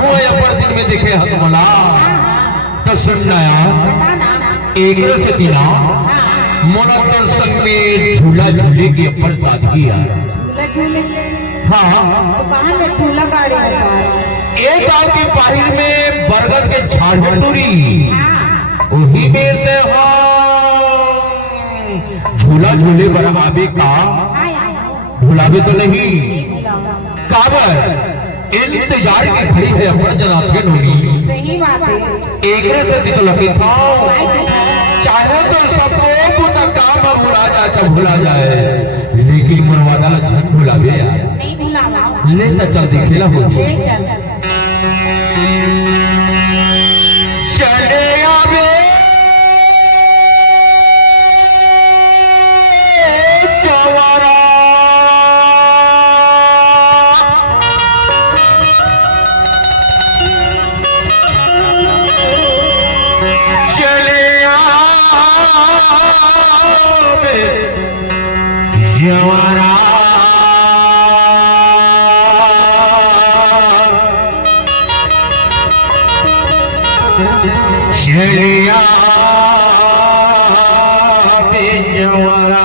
हो अपन दिन में देखे हक बोला तो सुनना एक से दिना मोरा दर्शन में झूला झूले की अपन सादगी हाँ तो कहाँ में झूला गाड़ी एक गांव के बाहर में बरगद के झाड़ टूरी वही मेरते झूला झूले बरबाबे का भुलावे तो नहीं काबर इंतजार की खड़ी है अपन जनाथे होगी सही बात है एक से दिख लगे था चाहे तो सबको बुना काम भुला जाए तो भुला जाए लेकिन मरवादा लक्षण भुलावे यार नहीं भुलावा ले तो चल दिखेला होगी चले आवे जवारा जवारा शरिया पे जवारा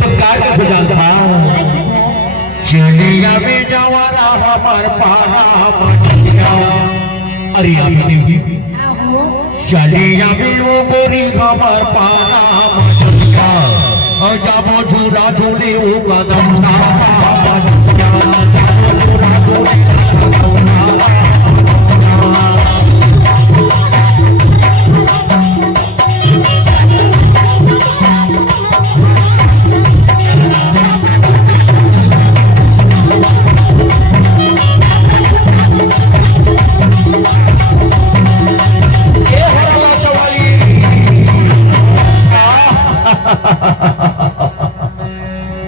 तो क्या खुजान था चलिया में जवारा हमार पारा मटिया अरे अभी नहीं चलिया में वो गोरी खबर पाना मटिया और जब झूला झूले वो कदम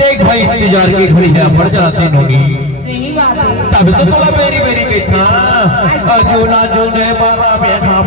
देख भाई इंतजार की घड़ी है बढ़ जाती होगी सही बात है तब तो तोला मेरी मेरी के था झूला झूले बाबा बैठा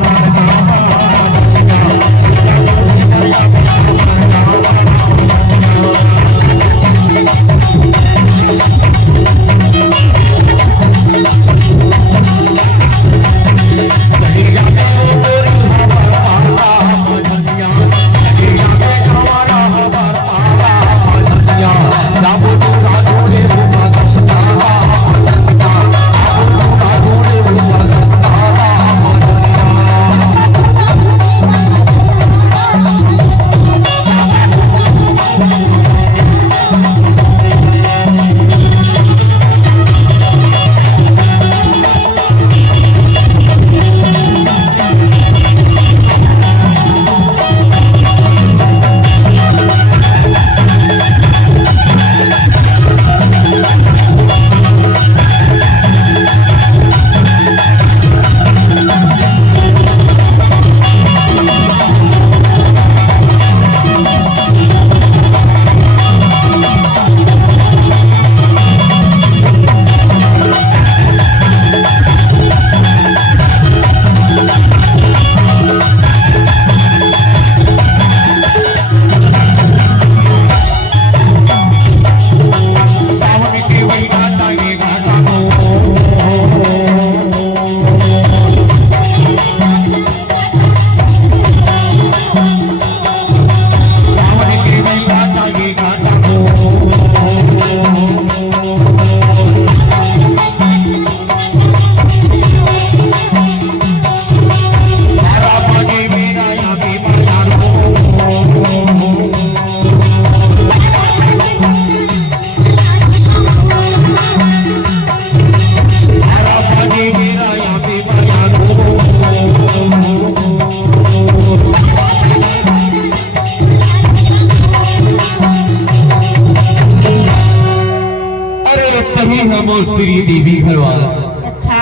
श्री देवी घरवास अच्छा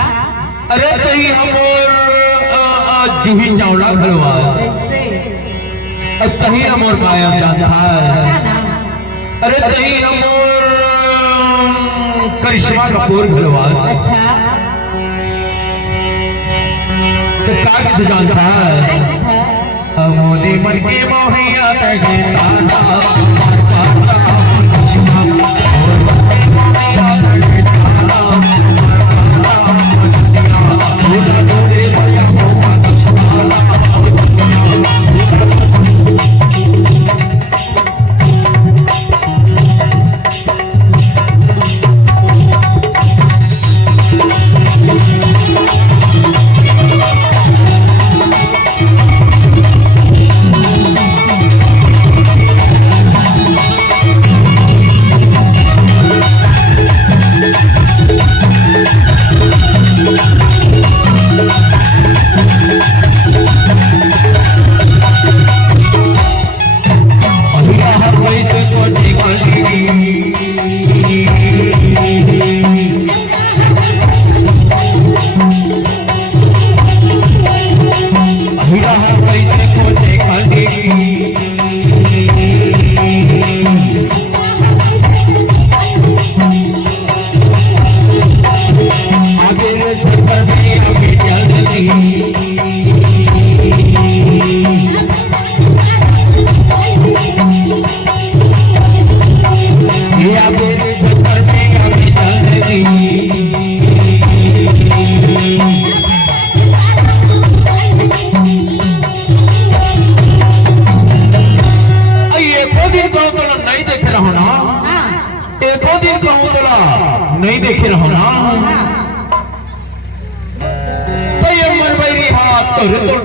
अरे तही हमोर जूही चावला घरवास तही हमोर कायम जानता है अरे तही हमोर करिश्मा कपूर घरवास तो का तू जानता है मोने मन के मोहिया तक एको दिन कहूँ तोला नहीं देखे रहो ना हाँ तो ये मन बैरी हाथ तो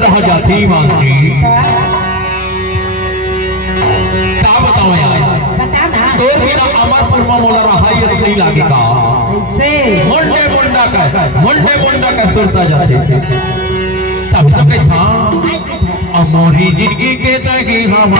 डहा जाती मानती क्या बताओ यार बता ना तो बिना अमरपुर में मोला रहा ये नहीं लागेगा ऐसे मुंडे मुंडा का सुरता जाते तब तक था अमोरी जिंदगी के तगी हम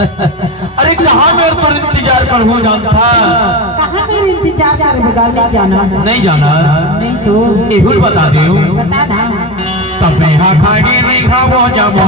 अरे कहाँ मेरे पर इंतजार कर हो जानता कहाँ मेरे इंतजार कर बगल नहीं जाना नहीं जाना नहीं तो एहुल बता दे बता ना तब यहाँ खाने नहीं खाओ जब